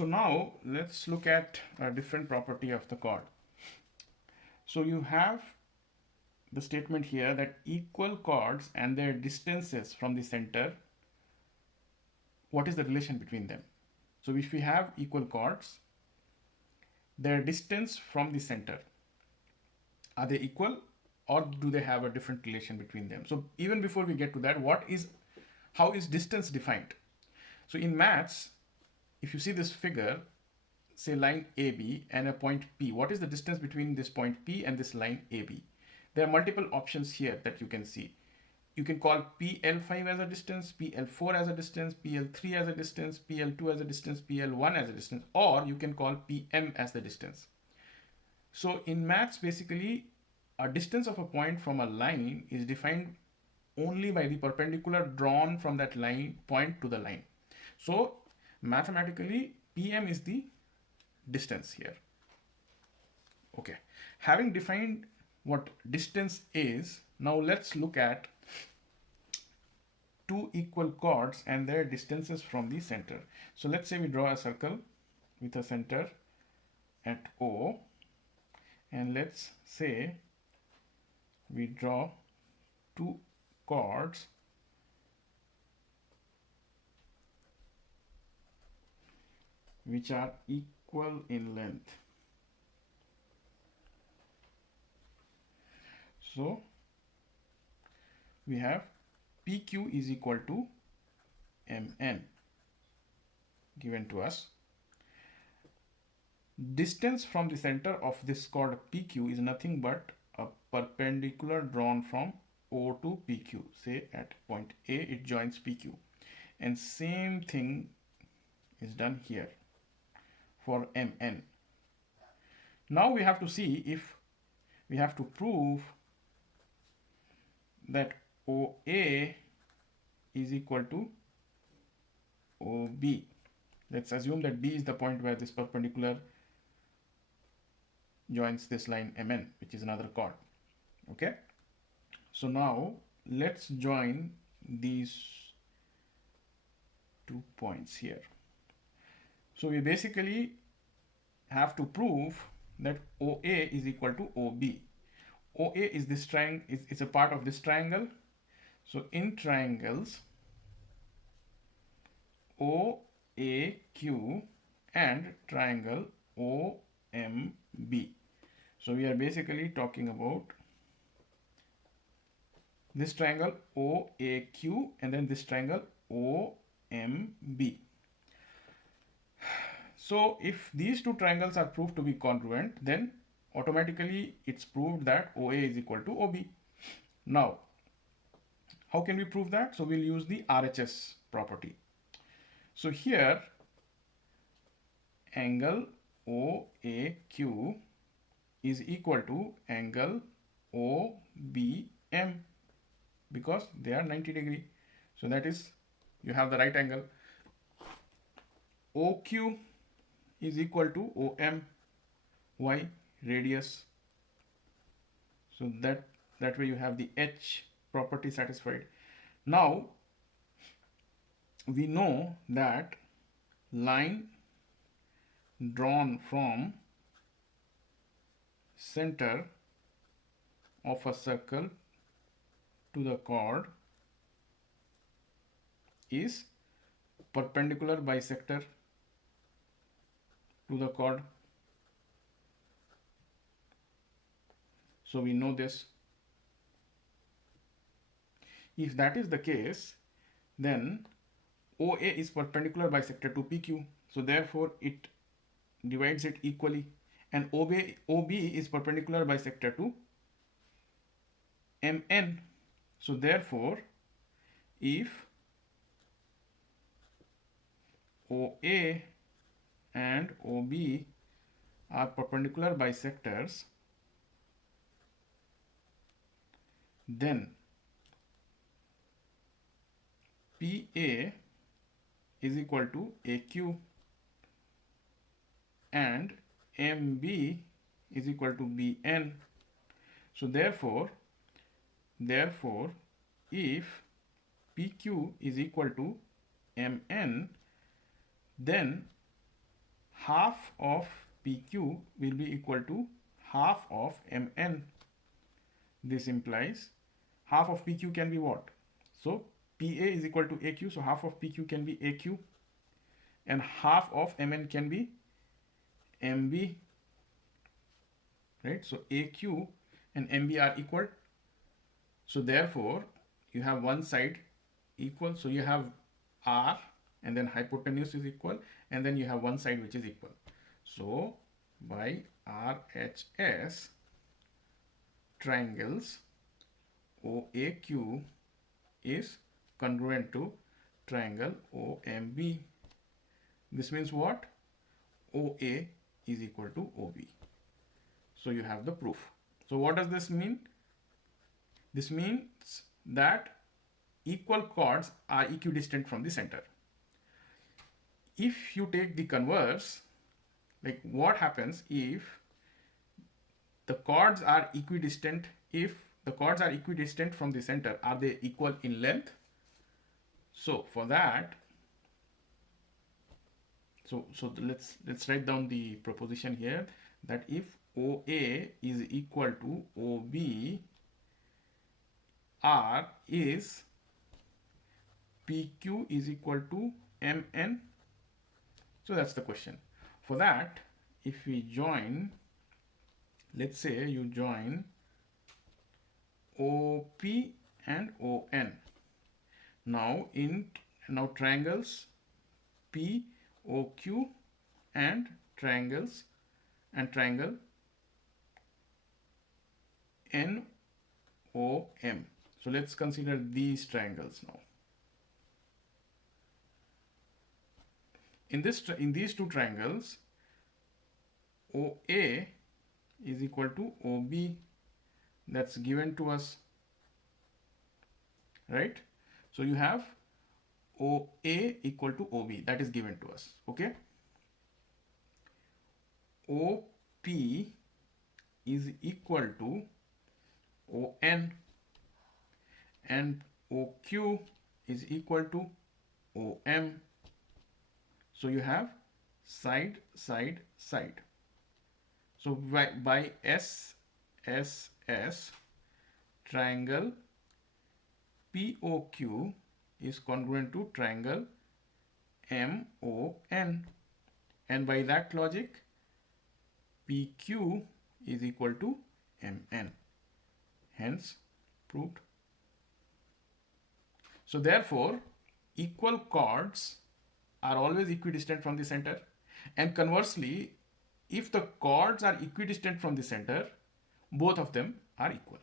So now let's look at a different property of the chord. So you have the statement here that equal chords and their distances from the center, what is the relation between them? So if we have equal chords, their distance from the center, are they equal or do they have a different relation between them? So even before we get to that, how is distance defined? So in maths, if you see this figure, say line AB and a point P, what is the distance between this point P and this line AB? There are multiple options here that you can see. You can call PL5 as a distance, PL4 as a distance, PL3 as a distance, PL2 as a distance, PL1 as a distance, or you can call PM as the distance. So in maths, basically, a distance of a point from a line is defined only by the perpendicular drawn from that line point to the line. So mathematically, PM is the distance here. Okay, having defined what distance is, now let's look at two equal chords and their distances from the center. So let's say we draw a circle with a center at O, and let's say we draw two chords which are equal in length. So we have PQ is equal to MN given to us. Distance from the center of this chord PQ is nothing but a perpendicular drawn from O to PQ. Say at point A it joins PQ, and same thing is done here for MN. Now we have to see if we have to prove that OA is equal to OB. Let's assume that B is the point where this perpendicular joins this line MN, which is another chord. Okay, so now let's join these 2 points here. So we basically have to prove that OA is equal to OB. OA is this triangle, is a part of this triangle. So in triangles, OAQ and triangle OMB. So we are basically talking about this triangle OAQ and then this triangle OMB. So if these two triangles are proved to be congruent, then automatically it's proved that OA is equal to OB. Now, how can we prove that? So we'll use the RHS property. So here, angle OAQ is equal to angle OBM because they are 90 degree. So that is, you have the right angle. OQ is equal to OM, Y, radius. So that way you have the H property satisfied. Now we know that line drawn from center of a circle to the chord is perpendicular bisector to the chord. So we know this. If that is the case, then OA is perpendicular bisector to PQ. So therefore it divides it equally, and OB is perpendicular bisector to MN. So therefore if OA and OB are perpendicular bisectors, then PA is equal to AQ and MB is equal to BN. So therefore if PQ is equal to MN, then half of PQ will be equal to half of MN. This implies half of PQ can be what? So PA is equal to AQ, so half of PQ can be AQ, and half of MN can be MB, right? So AQ and MB are equal. So therefore, you have one side equal. So you have R and then hypotenuse is equal, and then you have one side which is equal. So by RHS, triangles OAQ is congruent to triangle OMB. This means what? OA is equal to OB. So you have the proof. So what does this mean? This means that equal chords are equidistant from the center. If you take the converse, like what happens if the chords are equidistant? If the chords are equidistant from the center, are they equal in length? So for that, so let's write down the proposition here, that if OA is equal to OB, R is PQ is equal to MN. So that's the question. For that, if we join, let's say you join OP and ON. Now triangles POQ and triangle NOM. So let's consider these triangles now. In these two triangles, OA is equal to OB. That's given to us, right? So you have OA equal to OB, that is given to us, okay? OP is equal to ON and OQ is equal to OM. So you have side, side, side. So by SSS, triangle POQ is congruent to triangle MON, and by that logic PQ is equal to MN, hence proved. So therefore, equal chords are always equidistant from the center, and conversely, if the chords are equidistant from the center, both of them are equal.